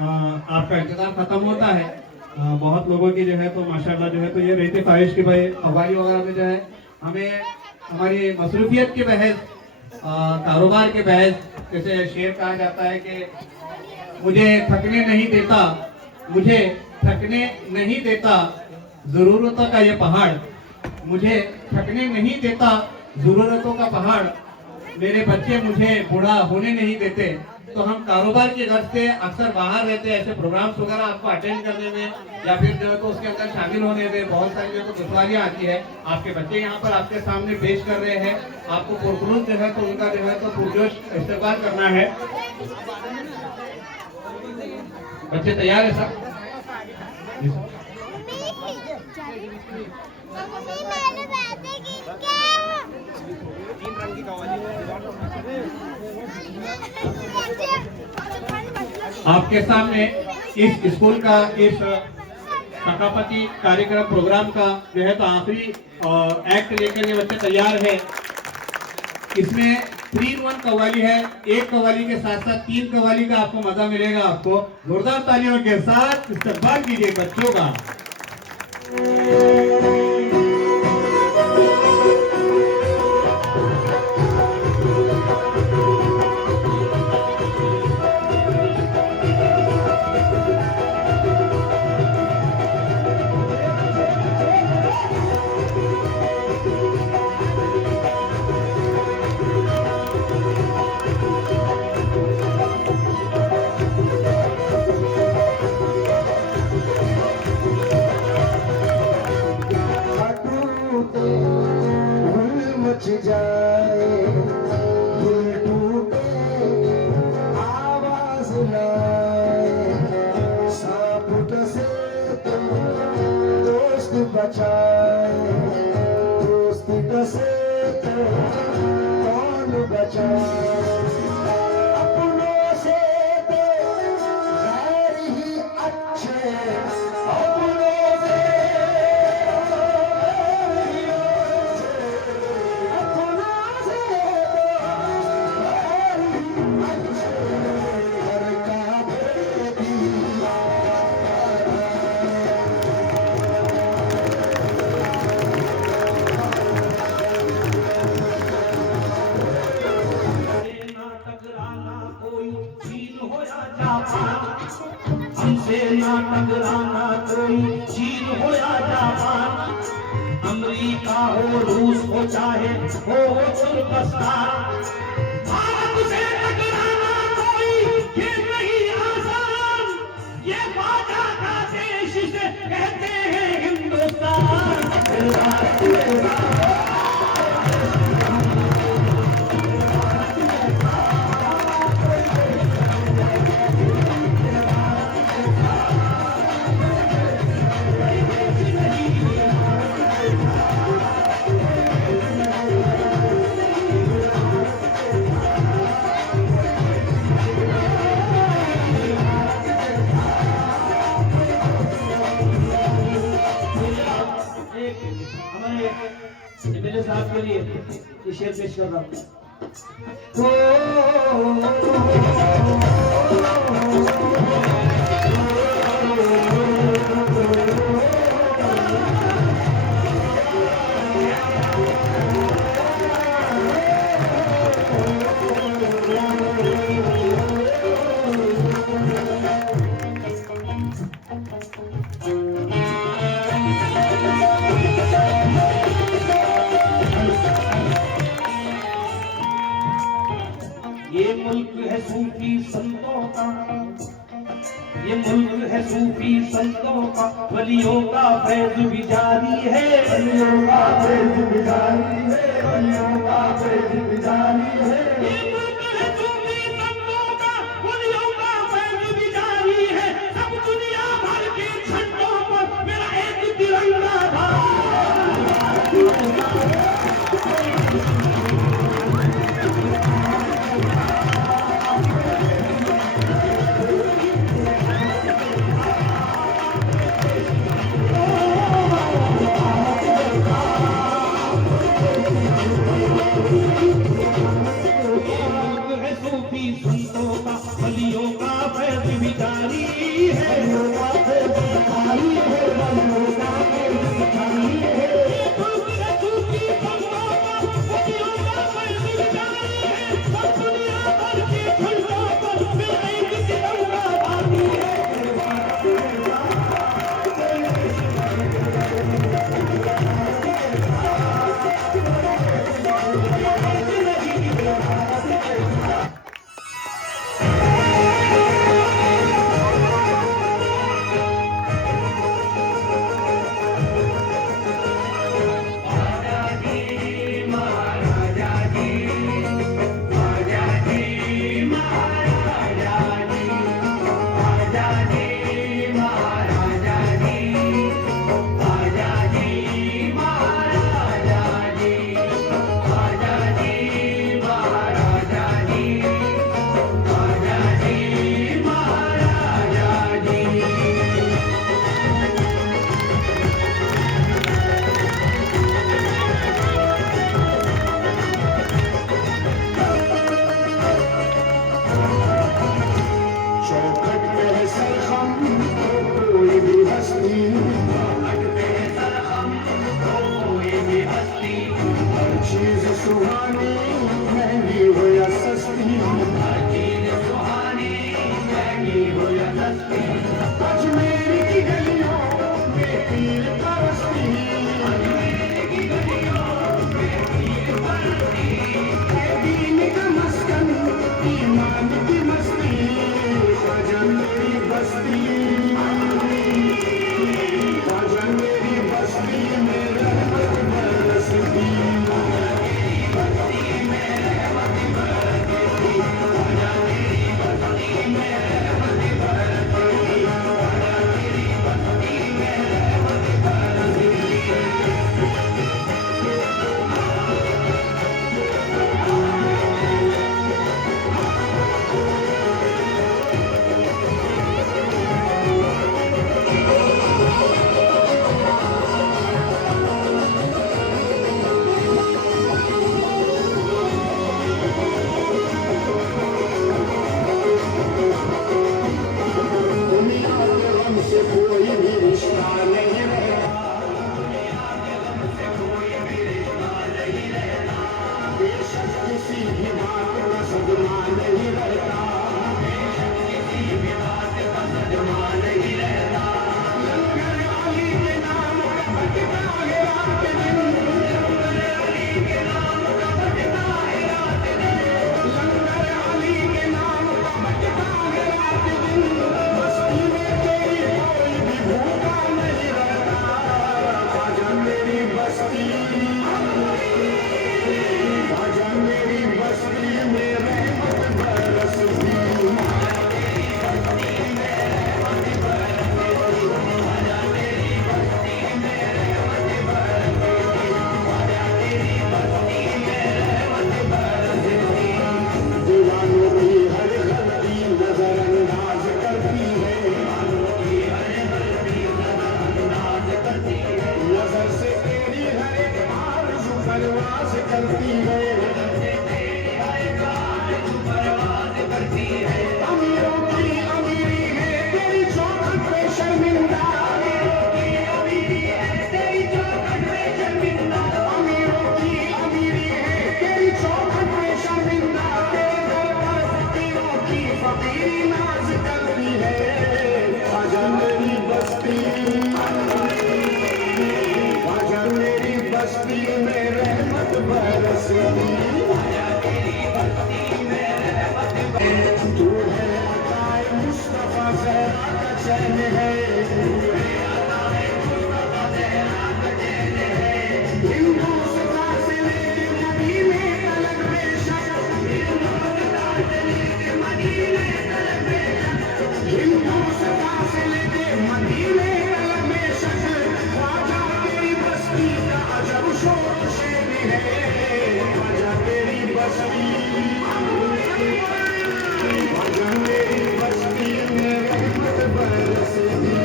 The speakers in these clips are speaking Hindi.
आपका इंतजार खत्म होता है। बहुत लोगों की जो है तो माशाल्लाह जो है तो ये रहती ख्वाहिश की भाई कव्वाली वगैरह में जो है हमें हमारी मसरूफियत के बहस, कारोबार के बहस, जैसे शेर कहा जाता है कि मुझे थकने नहीं देता, मुझे थकने नहीं देता जरूरतों का ये पहाड़, मुझे थकने नहीं देता जरूरतों का पहाड़, मेरे बच्चे मुझे बूढ़ा होने नहीं देते। तो हम कारोबार की गर्ज से अक्सर बाहर रहते हैं, ऐसे प्रोग्राम्स वगैरह आपको अटेंड करने में या फिर जो है तो उसके अंदर शामिल होने में बहुत सारी जो है तो दुश्वारियां आती है। आपके बच्चे यहाँ पर आपके सामने पेश कर रहे हैं, आपको पुरखुरूज जो है तो उनका जो है तो पुरजोश इस्तेमाल करना है। बच्चे तैयार है सर? आपके सामने इस स्कूल का इस सकाफती कार्यक्रम प्रोग्राम का जो है तो आखिरी एक्ट लेकर ये बच्चे तैयार है। इसमें 3-in-1 कव्वाली है। एक कव्वाली के साथ साथ 3 कव्वाली का आपको मजा मिलेगा। आपको जोरदार तालियों के साथ इस्तकबाल कीजिए बच्चों का। जाए दिल टूटे आवाज लाए, सांप डसे तो दोस्त बचाए, दोस्त डसे तो कौन बचाए, अपनों से तो गैर ही अच्छे, अपनों से हमसे ना टकराना कोई चीन हो या जापान, अमेरिका हो रूस हो चाहे हो तुर्कस्तान, भारत से टकराना कोई ये नहीं आसान, ये बाजा का देश से कहते हैं हिंदुस्तान। मेरे साहब के लिए ये शेर पेश कर रहा हूँ। ये मुल्क है सूफी संतों का, ये मुल्क है सूफी संतों का, वलियों का फैज़ भी जारी है, वलियों का फैज़ भी जारी है, वलियों का फैज़ भी जारी है। ये मुल्क है सूफी संतों का, वलियों का फैज़ भी जारी है, सब दुनिया भर के झंडों पर मेरा एक तिरंगा था। संतों का, वलियों का फैज़ भी जारी अजमेर की गलियों में पीर परस्ती, है दीन का मस्कन, ईमान की मस्ती, ख्वाजा मेरी बस्ती, ख्वाजा मेरी बस्ती में रहमत बरसती। दुनिया के गम से कोई भी रिश्ता नहीं रहता, बेशक किसी भी बात का सदमा नहीं रहता, लंगर अली के नाम का भटका है रात दिन, लंगर अली के नाम का भटका है रात दिन, मस्ती में तेरी कोई भी भूखा नहीं रहता, ख्वाजा मेरी बस्ती, ख्वाजा मेरी बस्ती में रहमत बरसती। दीवानों की हर गलती नजरअंदाज करती है, नजर से तेरी हर एक आरज़ू परवाज़ करती है, अमीरों की अमीरी है तेरी चौखट पे शर्मिंदा, अमीरों की अमीरी है तेरी चौखट पे शर्मिंदा, अमीरों की अमीरी है तेरी चौखट पे शर्मिंदा, तेरे दर पर फकीरों की फकीरी नाज करती है, ख्वाजा मेरी बस्ती, ख्वाजा मेरी बस्ती में रहमत बरसती। तू है अताए मुस्तफा ज़हरा का चैन है, हिंदुस्तान से लेके मदीने तलक बेशक, हिंदुस्तान से लेके मदीने तलक बेशक, ख्वाजा तेरी बस्ती का अजब शोर शेर है, ख्वाजा तेरी बस्ती, ख्वाजा मेरी बस्ती में रहमत बरसती।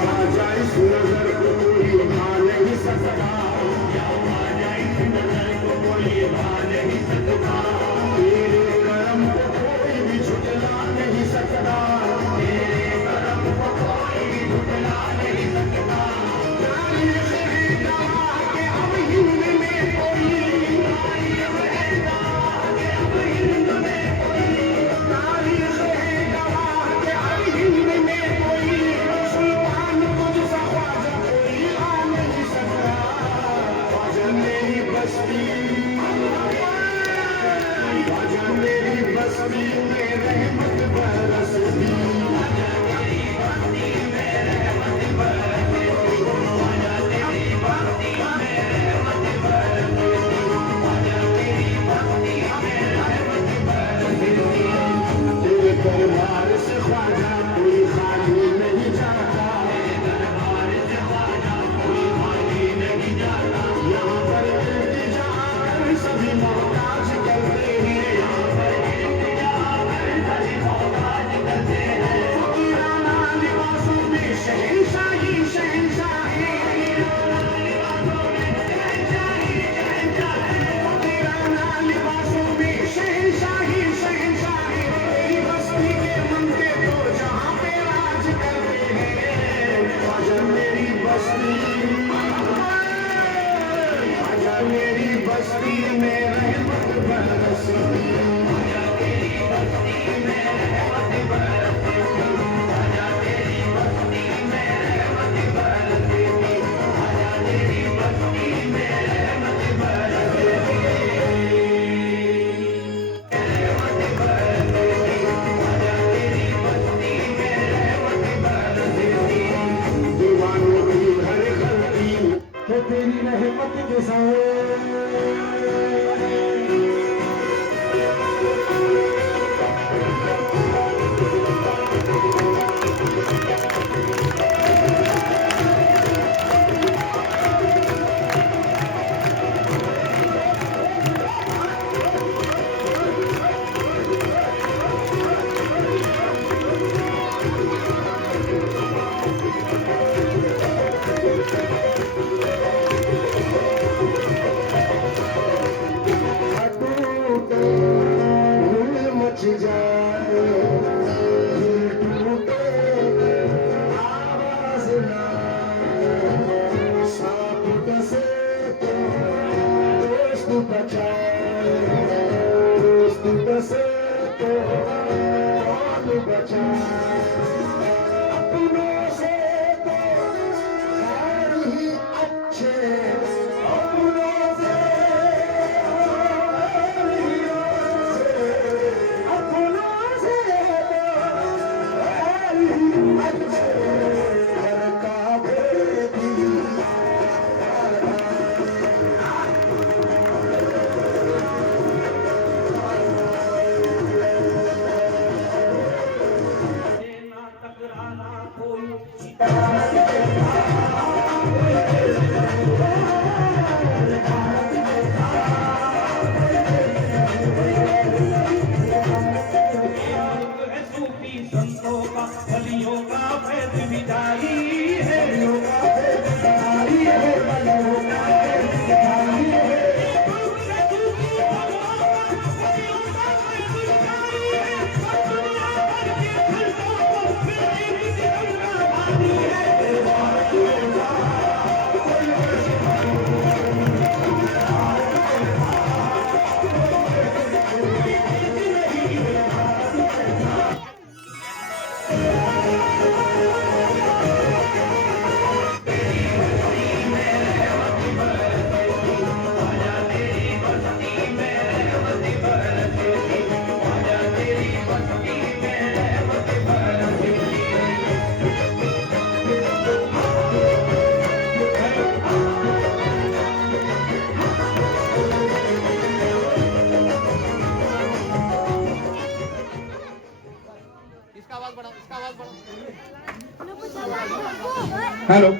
ख्वाजा इस नजर को कोई भा नहीं सकता, तेरे करम को कोई भी झुठला नहीं सकता, तारीख़ है गवाह के अब हिंद में कोई, तारीख़ है गवाह के अब हिंद में कोई, सुल्तान तुझ सा ख्वाजा कोई टूटे धूल मच जाए, दिल टूटे आवाज ना आए, सांप डसे तो दोस्त बचाए, दोस्त डसे तो कौन बचाए, अपनों से तो खैर ही अच्छे, अपनों से अपनों से तो खैर ही अच्छे, घर का भेदी ना टकराना कोई है सूफी संतों का, वलियों का फैज भी जारी है। हेलो।